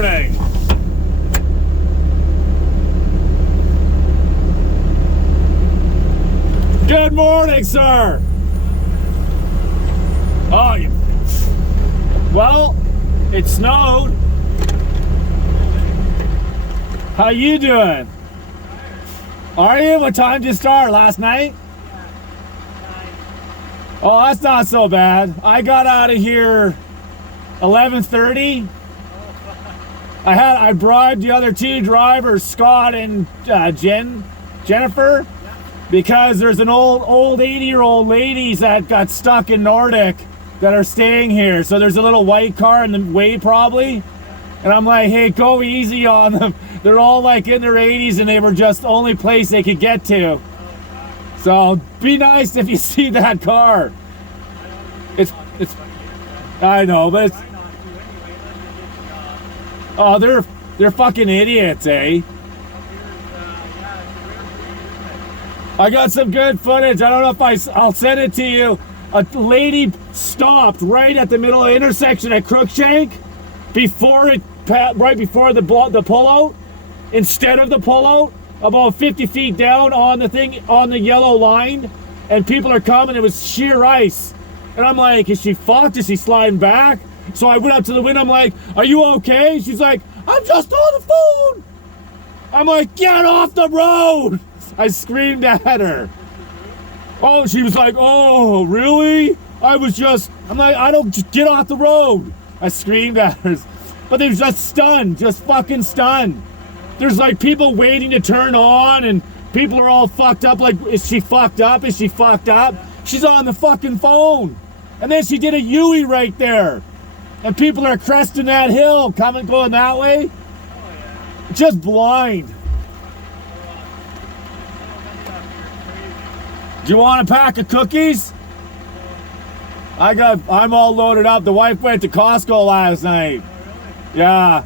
morning. Good morning, sir. Oh, well, it snowed. How you doing? Are you? What time did you start? Last night? Oh, that's not so bad. I got out of here 11:30. I bribed the other two drivers, Scott and Jennifer, because there's an old 80-year-old ladies that got stuck in Nordic that are staying here. So there's a little white car in the way probably. And I'm like, hey, go easy on them. They're all like in their 80s and they were just the only place they could get to. So be nice if you see that car. It's I know, but it's, oh, they're fucking idiots, eh? I got some good footage. I don't know if I'll send it to you. A lady stopped right at the middle of the intersection at Crookshank right before the pullout. Instead of the pullout, about 50 feet down on the yellow line, and people are coming. It was sheer ice. And I'm like, is she fucked? Is she sliding back? So I went up to the window. I'm like, are you okay? She's like, I'm just on the phone. I'm like, get off the road. I screamed at her. Oh, she was like, oh, really? I'm like, I don't, just get off the road. I screamed at her. But they were just stunned, just fucking stunned. There's like people waiting to turn on and people are all fucked up. Like, is she fucked up? Is she fucked up? She's on the fucking phone. And then she did a U-ey right there. And people are cresting that hill, going that way. Just blind. Do you want a pack of cookies? I'm all loaded up. The wife went to Costco last night. Yeah.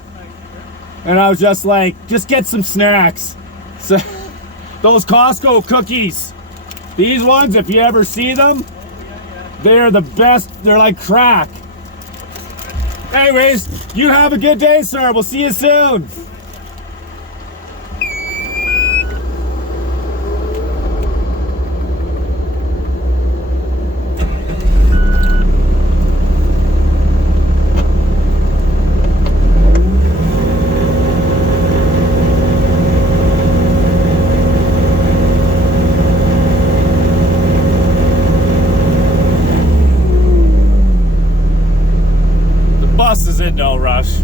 And I was just like, just get some snacks. So, those Costco cookies. These ones, if you ever see them, they're the best. They're like crack. Anyways, you have a good day, sir. We'll see you soon. Bus is in no rush.